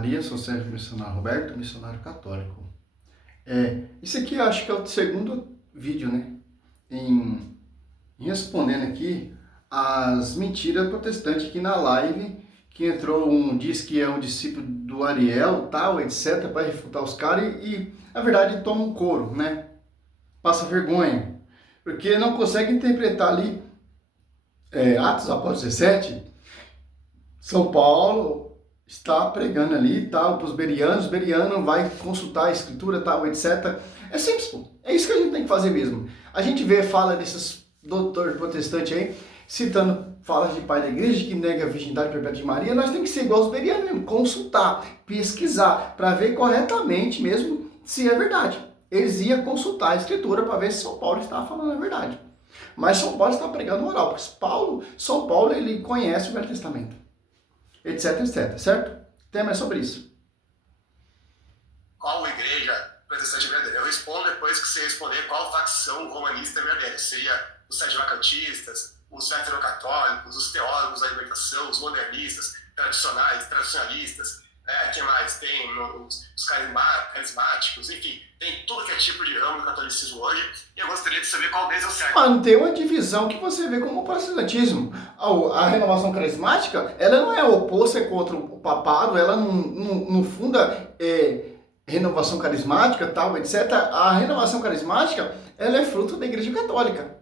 Maria, sou servo missionário Roberto, missionário católico. Isso aqui eu acho que é o segundo vídeo, né? Em respondendo aqui as mentiras protestantes aqui na live, que entrou diz que é um discípulo do Ariel, tal, etc, para refutar os caras e na verdade toma um couro, né? Passa vergonha, porque não consegue interpretar ali Atos Apóstolos 17, São Paulo está pregando ali, tal, para os berianos, o beriano vai consultar a escritura, tal, etc. É simples, pô. É isso que a gente tem que fazer mesmo. A gente fala desses doutores protestantes aí, citando falas de pai da igreja que nega a virgindade perpétua de Maria, nós temos que ser igual os berianos mesmo, consultar, pesquisar, para ver corretamente mesmo se é verdade. Eles iam consultar a escritura para ver se São Paulo estava falando a verdade. Mas São Paulo está pregando moral, porque São Paulo ele conhece o Velho Testamento, etc, etc, certo? O tema é sobre isso. Qual igreja protestante verdadeira? Eu respondo depois que você responder qual facção romanista verdadeira. Seria os sede-vacantistas, os heterocatólicos, os teólogos da libertação, os modernistas, tradicionalistas, que mais? Tem os carismáticos, enfim, tem tudo que é tipo de ramo do catolicismo hoje, e eu gostaria de saber qual deles eu certo. Mano, tem uma divisão que você vê como o protestantismo. A renovação carismática, ela não é oposta, é contra o papado, ela não funda renovação carismática, tal, etc. A renovação carismática, ela é fruto da Igreja Católica.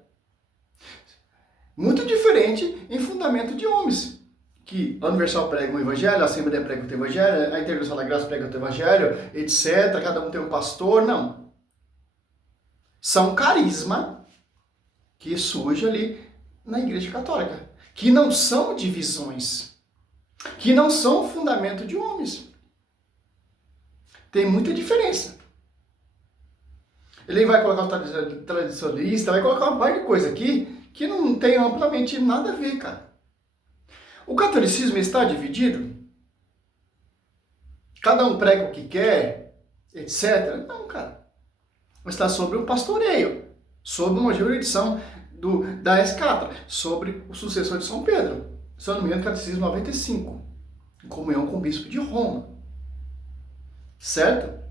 Muito diferente em fundamento de homens. Que a Universal prega o Evangelho, a Assembleia prega o Evangelho, a Integração da Graça prega o Evangelho, etc. Cada um tem um pastor. Não. São carisma que surge ali na Igreja Católica. Que não são divisões. Que não são fundamento de homens. Tem muita diferença. Ele vai colocar o tradicionalista, vai colocar uma parte de coisa aqui que não tem amplamente nada a ver, cara. O catolicismo está dividido? Cada um prega o que quer, etc. Não, cara. Está sobre um pastoreio, sobre uma jurisdição da escatra, sobre o sucessor de São Pedro. Se eu não me engano, Catecismo 95, em comunhão com o bispo de Roma. Certo?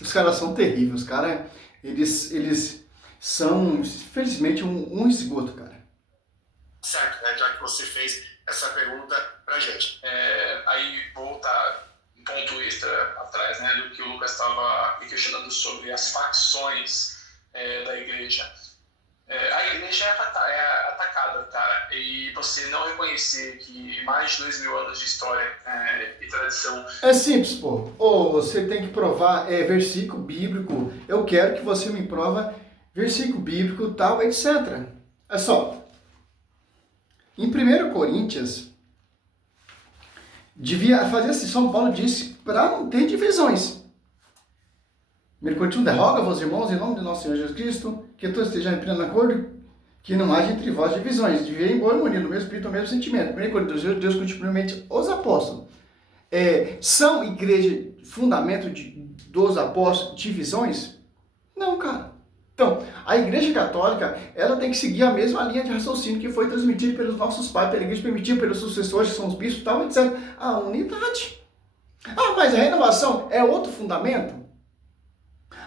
Os caras são terríveis, os caras, eles são, infelizmente, um esgoto, cara. Certo, né? Já que você fez essa pergunta pra gente. Aí voltar um ponto extra atrás, né, do que o Lucas estava me questionando sobre as facções da igreja. A igreja é atacada, cara, e você não reconhecer que mais de 2000 anos de história e tradição... É simples, pô. Ou você tem que provar versículo bíblico. Eu quero que você me prova versículo bíblico, tal, etc. É só. Em 1 Coríntios, devia fazer assim, São Paulo disse para não ter divisões. 1 Coríntios derroga vós, irmãos, em nome de nosso Senhor Jesus Cristo, que todos estejam em pleno acordo, que não haja entre vós divisões, de viver em boa harmonia, no mesmo espírito, no mesmo sentimento. 1 Coríntios, Deus continuamente os apóstolos. São igreja, fundamento dos apóstolos, divisões? Não, cara. Então, a Igreja Católica, ela tem que seguir a mesma linha de raciocínio que foi transmitida pelos nossos pais, pela Igreja permitida pelos sucessores, que são os bispos, tal, etc. A unidade. Mas a renovação é outro fundamento?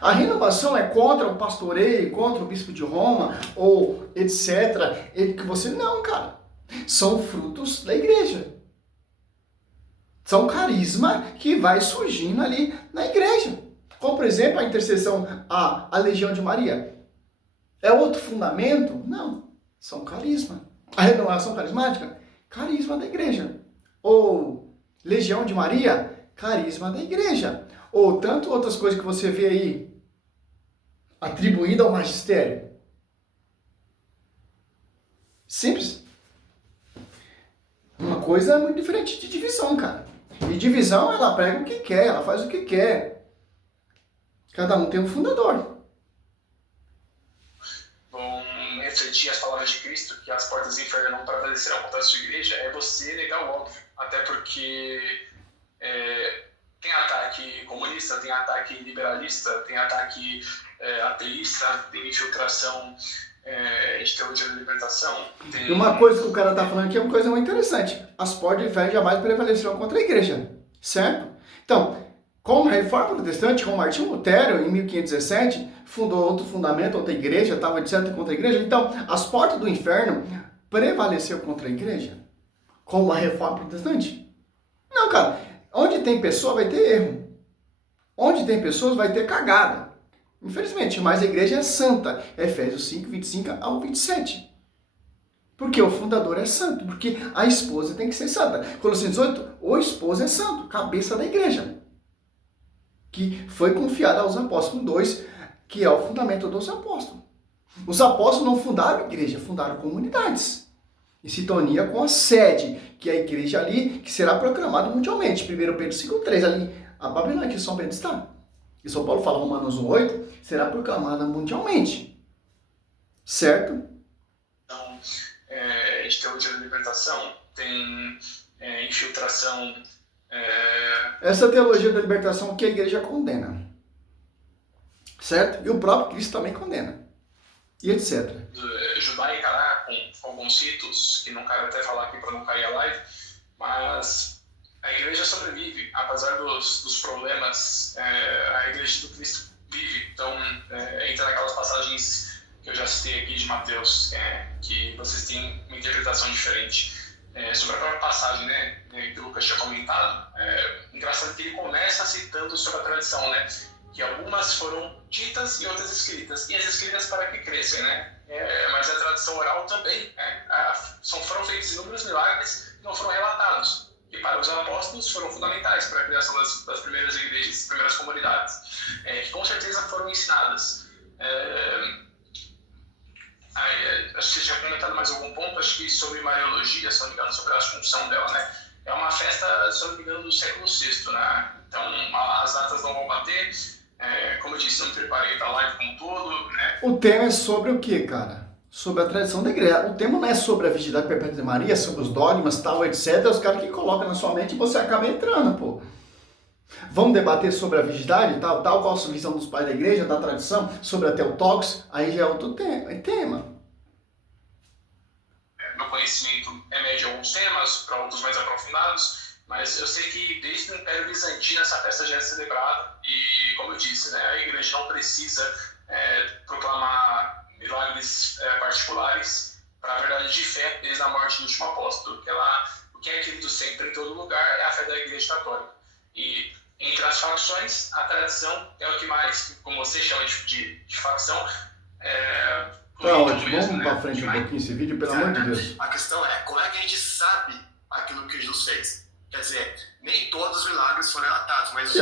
A renovação é contra o pastoreio, contra o bispo de Roma, ou etc. Que você não, cara. São frutos da igreja. São carisma que vai surgindo ali na igreja. Como, por exemplo, a intercessão, a Legião de Maria. É outro fundamento? Não. São carisma. A renovação carismática? Carisma da igreja. Ou Legião de Maria? Carisma da igreja. Ou tanto outras coisas que você vê aí atribuída ao magistério. Simples. Uma coisa é muito diferente de divisão, cara. E divisão, ela prega o que quer, ela faz o que quer. Cada um tem um fundador. Bom, refletir as palavras de Cristo, que as portas do inferno não prevalecerão contra a sua igreja, é você negar o óbvio. Até porque tem ataque comunista, tem ataque liberalista, tem ataque ateísta, tem infiltração de teologia da libertação, tem... E uma coisa que o cara tá falando aqui é uma coisa muito interessante. As portas do inferno jamais prevalecerão contra a igreja, certo? Então, como a Reforma Protestante, como Martinho Lutero, em 1517, fundou outro fundamento, outra igreja, estava etc. contra a igreja, então as portas do inferno prevaleceu contra a igreja, como a Reforma Protestante? Não, cara. Onde tem pessoa vai ter erro. Onde tem pessoas vai ter cagada. Infelizmente, mas a igreja é santa. Efésios 5, 25 ao 27. Porque o fundador é santo. Porque a esposa tem que ser santa. Colossenses 8, o esposo é santo, cabeça da igreja. Que foi confiada aos apóstolos 2, que é o fundamento dos apóstolos. Os apóstolos não fundaram igreja, fundaram comunidades. Em sintonia com a sede, que é a igreja ali, que será proclamada mundialmente. 1 Pedro 5,3, ali, a Babilônia, que São Pedro está. E São Paulo fala, Romanos 1,8, será proclamada mundialmente. Certo? Então, de teologia da libertação, tem infiltração... Essa teologia da libertação que a igreja condena. Certo? E o próprio Cristo também condena. E etc. Judaica lá, com alguns ritos, que não cabe até falar aqui para não cair a live, mas a igreja sobrevive, apesar dos problemas, a igreja do Cristo vive. Então, entra naquelas passagens que eu já citei aqui de Mateus, que vocês têm uma interpretação diferente. Sobre a própria passagem, né, que o Lucas tinha comentado, engraçado que ele começa citando sobre a tradição, né, que algumas foram ditas e outras escritas, e as escritas para que crescem, né? Mas a tradição oral também, foram feitos inúmeros milagres que não foram relatados, e para os apóstolos foram fundamentais para a criação das primeiras igrejas, primeiras comunidades, que com certeza foram ensinadas. Acho que você tinha comentado mais algum ponto, acho que sobre Mariologia, se não me engano, sobre a Assunção dela, né? É uma festa, se não me engano, do século VI, né? Então as datas não vão bater. Como eu disse, não me preparei para a live como um todo, né? O tema é sobre o que, cara? Sobre a tradição da igreja. O tema não é sobre a virgindade perpétua de Maria, sobre os dogmas, tal, etc. É os caras que colocam na sua mente e você acaba entrando, pô. Vamos debater sobre a virgindade, tal, qual a visão dos pais da igreja, da tradição, sobre a Teotocos, aí já é outro tema. Meu conhecimento é médio em alguns temas, para outros mais aprofundados, mas eu sei que desde o Império Bizantino essa festa já é celebrada e, como eu disse, né, a igreja não precisa proclamar milagres particulares para a verdade de fé desde a morte do último apóstolo, porque o que é querido sempre em todo lugar é a fé da igreja católica. E entre as facções, a tradição é o que mais, como você chama de facção, tá ótimo, vamos para frente um pouquinho esse vídeo, pelo amor de Deus. A questão é, como é que a gente sabe aquilo que Jesus fez? Quer dizer, nem todos os milagres foram relatados, mas...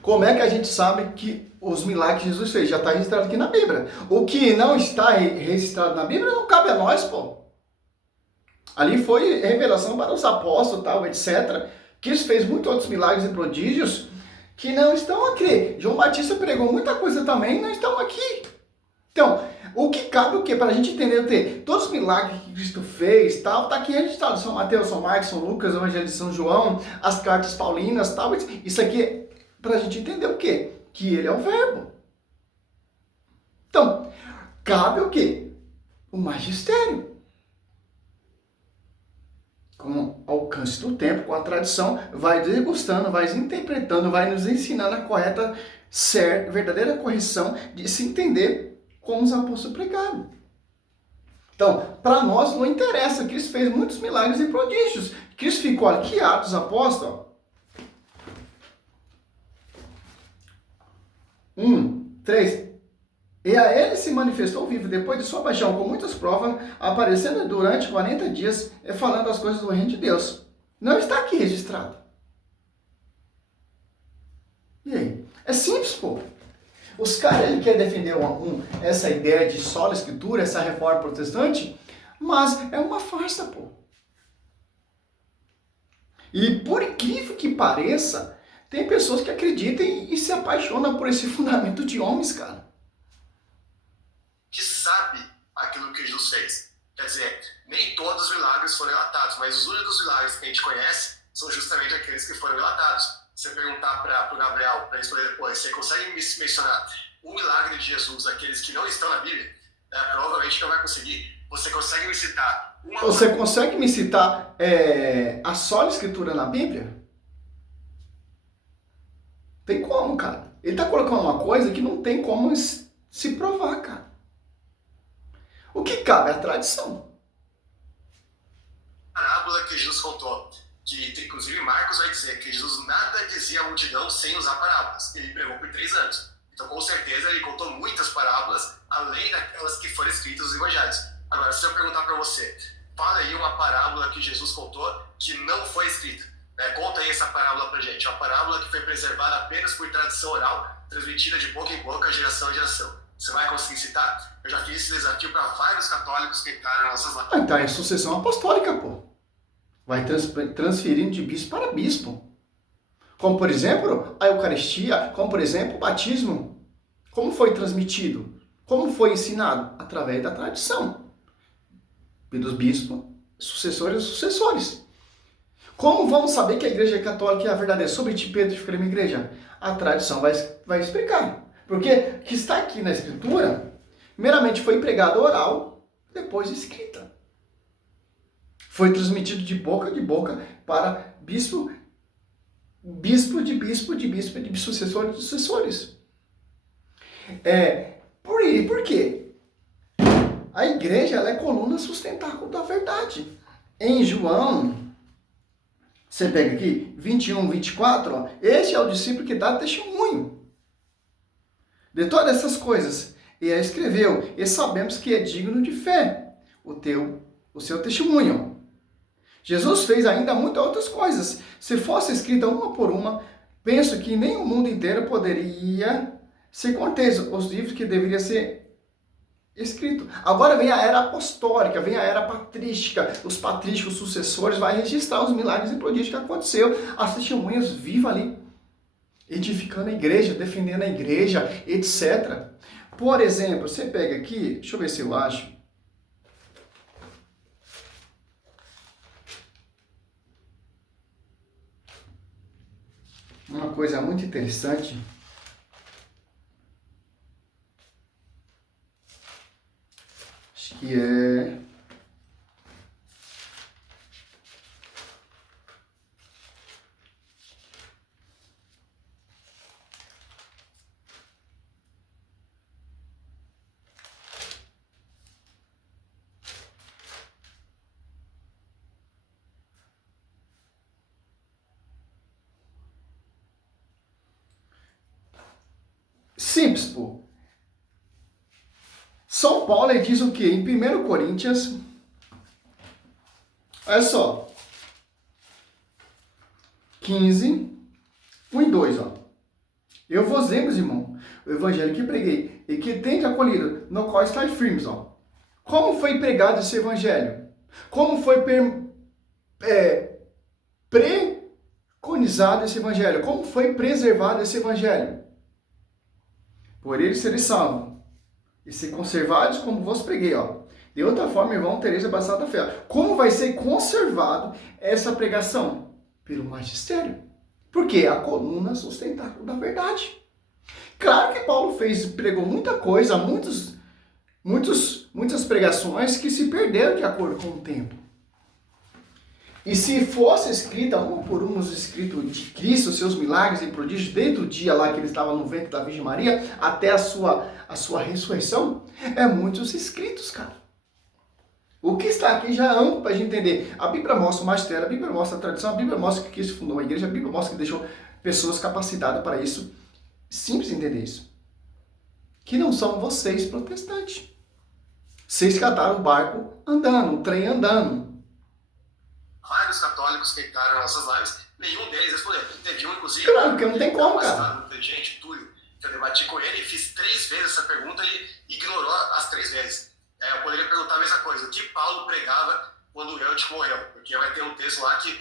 Como é que a gente sabe que os milagres que Jesus fez já está registrado aqui na Bíblia? O que não está registrado na Bíblia não cabe a nós, pô. Ali foi revelação para os apóstolos, tal, etc. Cristo fez muitos outros milagres e prodígios que não estão aqui. João Batista pregou muita coisa também e não estão aqui. Então, o que cabe o quê? Para a gente entender o quê? Todos os milagres que Cristo fez, tal, está aqui registrado. São Mateus, São Marcos, São Lucas, Evangelho de São João, as cartas paulinas, tal. Isso aqui é para a gente entender o quê? Que ele é o verbo. Então, cabe o quê? O magistério. Com o alcance do tempo, com a tradição, vai degustando, vai interpretando, vai nos ensinando a correta, certa, verdadeira correção de se entender como os apóstolos pregaram. Então, para nós não interessa, Cristo fez muitos milagres e prodígios. Cristo ficou aqui, Atos Apóstolos, 1:3. E a ele se manifestou vivo depois de sua paixão, com muitas provas, aparecendo durante 40 dias, e falando as coisas do reino de Deus. Não está aqui registrado. E aí? É simples, pô. Os caras ele querem defender essa ideia de sola escritura, essa reforma protestante, mas é uma farsa, pô. E por incrível que pareça, tem pessoas que acreditam e se apaixonam por esse fundamento de homens, cara. Que sabe aquilo que Jesus fez. Quer dizer, nem todos os milagres foram relatados, mas os únicos milagres que a gente conhece são justamente aqueles que foram relatados. Você perguntar para o Gabriel, para responder depois, você consegue mencionar o milagre de Jesus, aqueles que não estão na Bíblia? Provavelmente não vai conseguir. Você consegue me citar uma... Você consegue me citar a sola escritura na Bíblia? Tem como, cara. Ele está colocando uma coisa que não tem como se provar, cara. O que cabe é a tradição. Parábola que Jesus contou, que inclusive Marcos vai dizer que Jesus nada dizia à multidão sem usar parábolas. Ele pregou por 3 anos. Então, com certeza, ele contou muitas parábolas, além daquelas que foram escritas nos evangelhos. Agora, se eu perguntar para você, fala aí uma parábola que Jesus contou que não foi escrita. Conta aí essa parábola pra gente. Uma parábola que foi preservada apenas por tradição oral, transmitida de boca em boca, geração em geração. Você vai conseguir citar? Eu já fiz esse desafio para vários católicos que entraram nas nossas lives. Então é sucessão apostólica, pô. Vai transferindo de bispo para bispo. Como, por exemplo, a Eucaristia, como, por exemplo, o batismo. Como foi transmitido? Como foi ensinado? Através da tradição. Pelos bispos, sucessores e sucessores. Como vamos saber que a Igreja Católica é a verdadeira? Sobre ti, Pedro, ficar uma igreja? A tradição vai explicar. Porque o que está aqui na Escritura, primeiramente foi pregado oral, depois escrita. Foi transmitido de boca para bispo de bispo, sucessores de sucessores. Por quê? A igreja ela é coluna sustentáculo da verdade. Em João, você pega aqui, 21, 24, ó, este é o discípulo que dá testemunho de todas essas coisas. E a escreveu, e sabemos que é digno de fé o seu testemunho. Jesus fez ainda muitas outras coisas. Se fosse escrita uma por uma, penso que nem o mundo inteiro poderia ser contido os livros que deveriam ser escritos. Agora vem a era apostólica, vem a era patrística. Os patrísticos sucessores vão registrar os milagres e prodígios que aconteceu. As testemunhas vivas ali, edificando a igreja, defendendo a igreja, etc. Por exemplo, você pega aqui, deixa eu ver se eu acho. Uma coisa muito interessante. Acho que é... Simples, pô. São Paulo ele diz o quê? Em 1 Coríntios, olha só, 15, 1 e 2, ó. Eu vos lembro, irmão, o evangelho que preguei e que tende acolhido, no qual estáis firmes, ó. Como foi pregado esse evangelho? Como foi preconizado esse evangelho? Como foi preservado esse evangelho? Por eles sereis salvos, e ser conservados como vos preguei, ó. De outra forma, irmão, tereis abraçado a fé. Como vai ser conservado essa pregação? Pelo magistério. Porque a coluna sustentáculo da verdade. Claro que Paulo pregou muita coisa, muitas pregações que se perderam de acordo com o tempo. E se fosse escrita uma por uma os escritos de Cristo, seus milagres e prodígios, desde o dia lá que ele estava no ventre da Virgem Maria, até a sua ressurreição, é muitos escritos, cara. O que está aqui já é amplo para a gente entender. A Bíblia mostra o magistério, a Bíblia mostra a tradição, a Bíblia mostra que Cristo fundou a igreja, a Bíblia mostra que deixou pessoas capacitadas para isso. Simples entender isso. Que não são vocês protestantes. Vocês cataram o barco andando, o trem andando. Vários católicos que entraram nas nossas lives, nenhum deles respondeu. Teve um, inclusive... Claro, porque não tem como, cara. Muito inteligente, Túlio, que eu debati com ele e fiz 3 vezes essa pergunta e ignorou as 3 vezes. Eu poderia perguntar a mesma coisa. O que Paulo pregava quando o Eutico morreu? Porque vai ter um texto lá que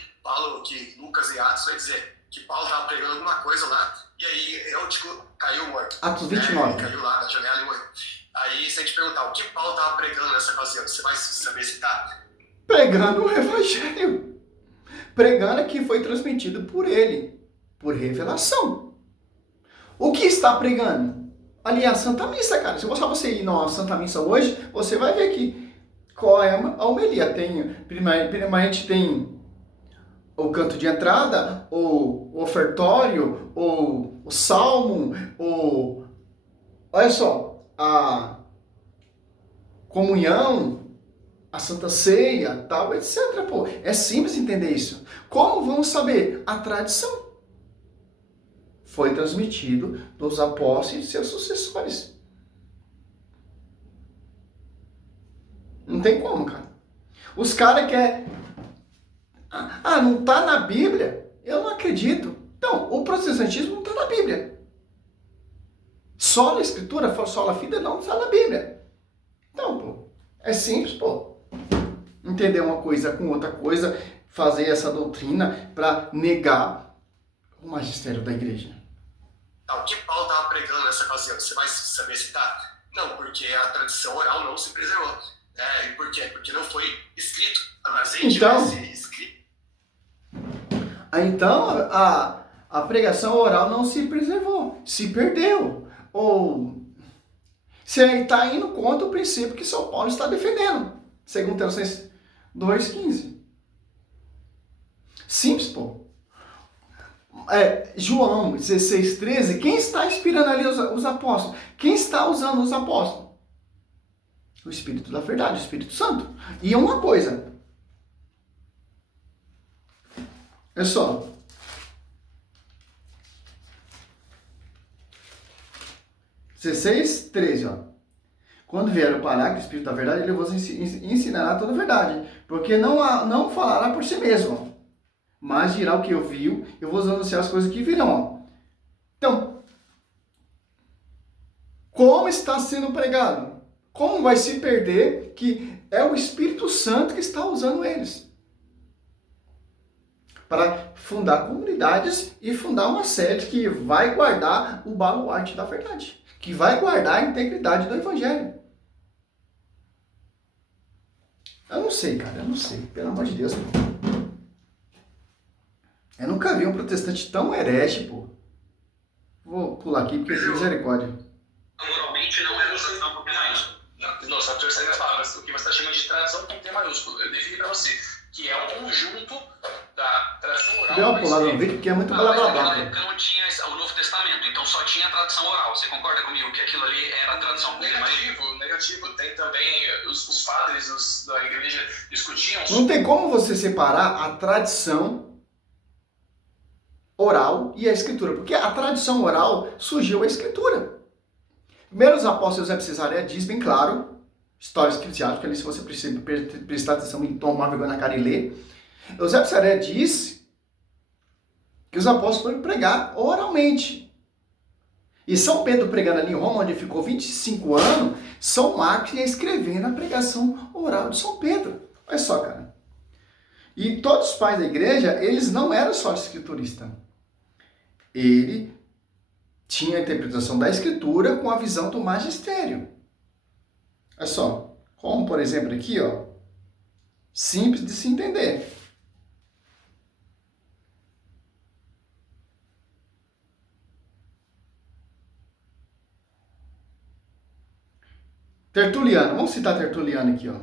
Lucas e Atos vai dizer que Paulo estava pregando alguma coisa lá e aí Eutico caiu morto. Atos 29. Caiu lá na janela e morreu. Aí, se a gente perguntar o que Paulo estava pregando nessa ocasião, você vai saber citar? Pregando o evangelho. Pregando que foi transmitido por ele, por revelação. O que está pregando? ali a Santa Missa, cara. Se você ir na Santa Missa hoje, você vai ver que qual é a homilia. Primeiramente tem o canto de entrada, o ofertório, o salmo, olha só, a comunhão, a Santa Ceia, tal, etc. Pô, é simples entender isso. Como vamos saber? A tradição. Foi transmitido dos apóstolos e seus sucessores. Não tem como, cara. Os caras querem... não tá na Bíblia? Eu não acredito. Então, o protestantismo não tá na Bíblia. Só na Escritura, só na vida não está na Bíblia. Então, pô, é simples, pô. Entender uma coisa com outra coisa, fazer essa doutrina para negar o magistério da igreja. O que Paulo estava pregando nessa ocasião? Você vai saber citar? Não, porque a tradição oral não se preservou. E por quê? Porque não foi escrito. Mas se tivesse escrito. Então, a pregação oral não se preservou, se perdeu. Ou você está indo contra o princípio que São Paulo está defendendo, segundo Tessalonicenses 2,15. Simples, pô. João 16,13, quem está inspirando ali os apóstolos? Quem está usando os apóstolos? O Espírito da Verdade, o Espírito Santo. E uma coisa, é só, (16, 13), ó. Quando vier o Paráclito, o Espírito da Verdade, ele vos ensinará toda a verdade, porque não falará por si mesmo, ó, mas dirá o que eu viu, eu vou anunciar as coisas que virão. Ó. Então, como está sendo pregado? Como vai se perder que é o Espírito Santo que está usando eles? Para fundar comunidades e fundar uma sede que vai guardar o baluarte da verdade, que vai guardar a integridade do Evangelho. Eu não sei, cara, eu não sei, pelo amor de Deus. Eu nunca vi um protestante tão herege, pô. Vou pular aqui porque é misericórdia. Moralmente não é tradição com T maiúsculo. Não, só que você fala, o que você está chamando de tradição com T maiúsculo. Eu defini para você que é um conjunto da tradição oral. Deu uma pulada no vídeo porque é muito blá blá blá. Naquela época não tinha o Novo Testamento, então só tinha a tradição oral. Você concorda comigo que aquilo ali era a tradição com T maiúsculo? Negativo. Tem também os padres da igreja discutiam. Não tem como você separar a tradição oral e a escritura, porque a tradição oral surgiu a escritura. Primeiro, os apóstolos Eusébio de Cesareia diz bem claro, história eclesiástica, ali se você prestar atenção em tomar vergonha na cara e ler, Eusébio de Cesareia diz que os apóstolos foram pregar oralmente. E São Pedro pregando ali em Roma, onde ficou 25 anos, São Marcos ia escrevendo a pregação oral de São Pedro. Olha só, cara. E todos os pais da igreja, eles não eram só escrituristas. Ele tinha a interpretação da escritura com a visão do magistério. Olha só, como por exemplo aqui, ó, simples de se entender. Tertuliano, vamos citar Tertuliano aqui, ó.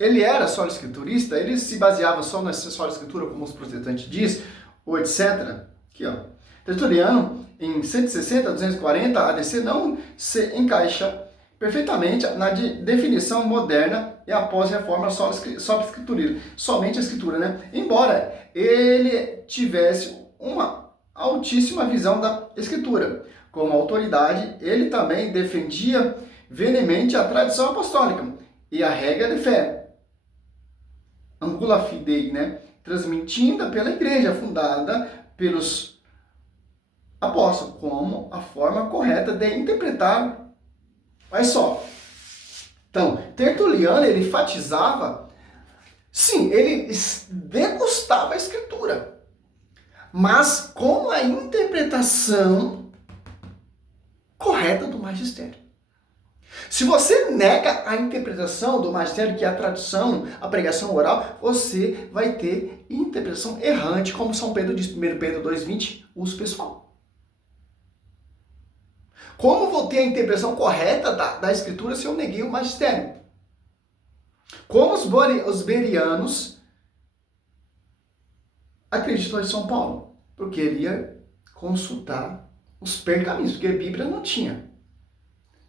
Ele era só escriturista, ele se baseava só nessa só escritura, como os protestantes dizem, ou etc. Aqui, ó. Tertuliano, em 160, 240 ADC, não se encaixa perfeitamente na definição moderna e após a reforma somente a escritura, né? Embora ele tivesse uma altíssima visão da escritura. Como autoridade, ele também defendia veemente a tradição apostólica e a regra de fé, Angula Fidei, né? Transmitida pela igreja, fundada pelos apóstolos, como a forma correta de interpretar. Olha só. Então, Tertuliano, ele enfatizava, sim, ele degustava a escritura, mas com a interpretação correta do magistério. Se você nega a interpretação do magistério, que é a tradução, a pregação oral, você vai ter interpretação errante, como São Pedro diz, 1 Pedro 2,20, uso pessoal. Como vou ter a interpretação correta da Escritura se eu neguei o magistério? Como os bereanos acreditam em São Paulo? Porque ele ia consultar os pergaminhos, porque a Bíblia não tinha.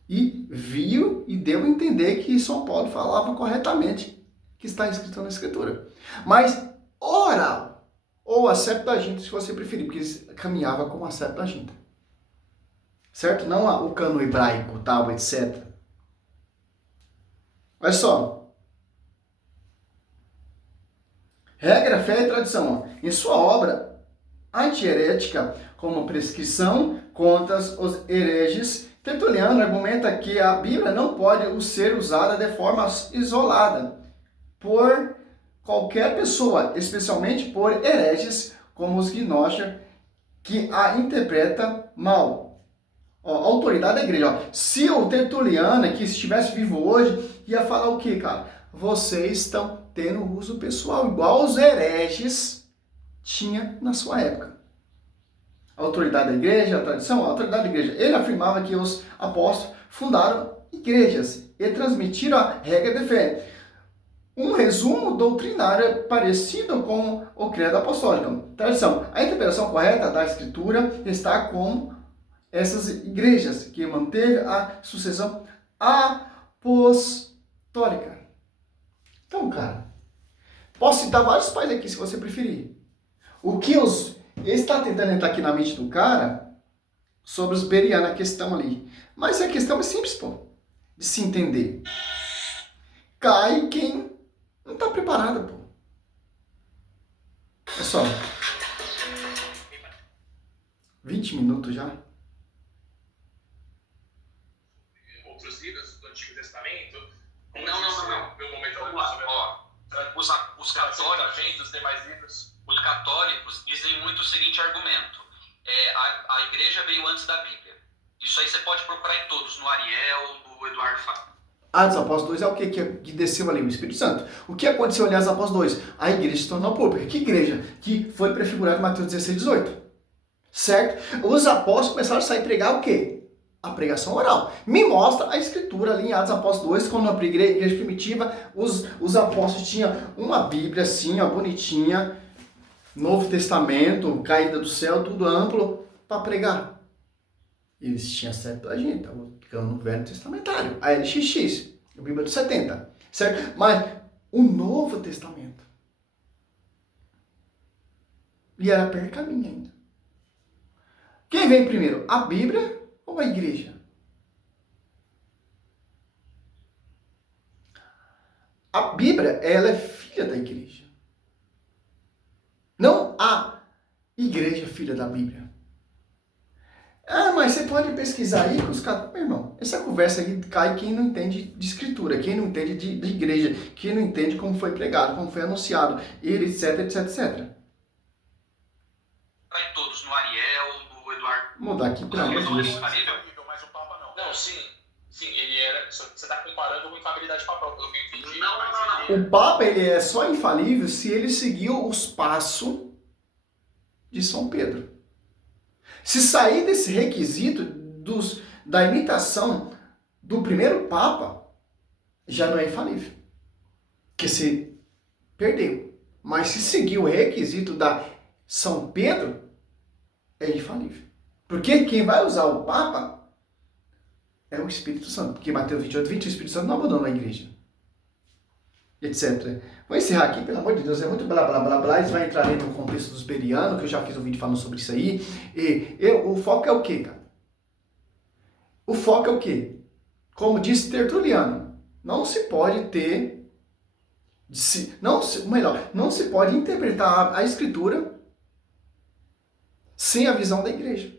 E viu e deu a entender que São Paulo falava corretamente que está escrito na Escritura. Mas oral, ou a Septuaginta, se você preferir, porque eles caminhavam com a Septuaginta. Certo? Não o cano hebraico, tal, etc. Olha só. Regra, fé e tradição. Em sua obra anti-herética, como prescrição contra os hereges, Tertuliano argumenta que a Bíblia não pode ser usada de forma isolada por qualquer pessoa, especialmente por hereges como os gnósticos, que a interpreta mal. Ó, a autoridade da igreja. Ó. Se o Tertuliano, que estivesse vivo hoje, ia falar o quê, cara? Vocês estão tendo uso pessoal, igual os hereges tinha na sua época. A autoridade da igreja, a tradição, a autoridade da igreja. Ele afirmava que os apóstolos fundaram igrejas e transmitiram a regra de fé. Um resumo doutrinário parecido com o credo apostólico. Tradição. A interpretação correta da Escritura está com essas igrejas que manteve a sucessão apostólica. Então, cara, posso citar vários pais aqui se você preferir. O que ele está tentando entrar aqui na mente do cara sobre os bereanos, a questão ali. Mas a questão é simples, pô, de se entender. Cai quem não está preparado, pô. É só 20 minutos já. Outros livros do Antigo Testamento? Não. Pelo momento, Os católicos, tem mais livros. Os católicos dizem muito o seguinte argumento. A igreja veio antes da Bíblia. Isso aí você pode procurar em todos, no Ariel, no Eduardo Fábio. Atos Apóstolos 2 é o que desceu ali, o Espírito Santo. O que aconteceu ali, Atos Apóstolos 2? A igreja se tornou pública. Que igreja? Que foi prefigurada em Mateus 16, 18. Certo? Os apóstolos começaram a sair pregar o quê? A pregação oral. Me mostra a escritura ali em Atos Apóstolos 2, quando na igreja primitiva, os apóstolos tinham uma Bíblia assim, ó, bonitinha, Novo Testamento, caída do céu, tudo amplo, para pregar. Eles tinham Septuaginta, ficando no Velho Testamentário, a LXX, a Bíblia dos 70, certo? Mas o Novo Testamento. E era pergaminho ainda. Quem vem primeiro, a Bíblia ou a igreja? A Bíblia, ela é filha da igreja. Não a igreja filha da Bíblia. Ah, mas você pode pesquisar aí com os caras. Meu irmão, essa conversa aí cai quem não entende de escritura, quem não entende de igreja, quem não entende como foi pregado, como foi anunciado, etc, etc, etc. Vai todos, no Ariel, no Eduardo. Vou mudar aqui, pelo amor de Deus. Mas o Papa não. Não, sim, ele era. Você está comparando com infalibilidade papal, pelo que eu entendi. Não. O Papa, ele é só infalível se ele seguiu os passos de São Pedro. Se sair desse requisito da imitação do primeiro Papa, já não é infalível. Porque você perdeu. Mas se seguir o requisito da São Pedro, é infalível. Porque quem vai usar o Papa é o Espírito Santo. Porque Mateus 28, 20, o Espírito Santo não abandonou a igreja. Etc. Vou encerrar aqui, pelo amor de Deus, é muito blá blá blá blá, isso vai entrar aí no contexto dos bereanos, que eu já fiz um vídeo falando sobre isso aí. O foco é o quê, cara? O foco é o quê? Como disse Tertuliano, não se pode ter, não se pode interpretar a Escritura sem a visão da igreja.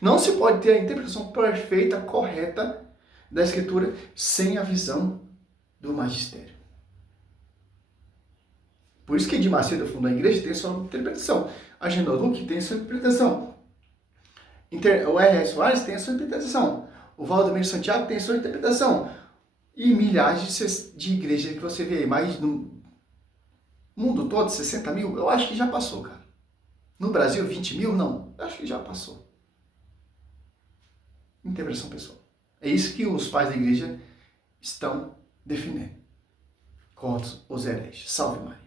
Não se pode ter a interpretação perfeita, correta da Escritura sem a visão do magistério. Por isso que Edir Macedo fundou a igreja tem sua interpretação. A Genoduc tem sua interpretação. O R.R. Soares tem a sua interpretação. O Valdomiro Santiago tem a sua interpretação. E milhares de igrejas que você vê aí, mais no mundo todo, 60 mil, eu acho que já passou, cara. No Brasil, 20 mil, não. Eu acho que já passou. interpretação pessoal. É isso que os pais da igreja estão defendendo contra os hereges. Salve Maria.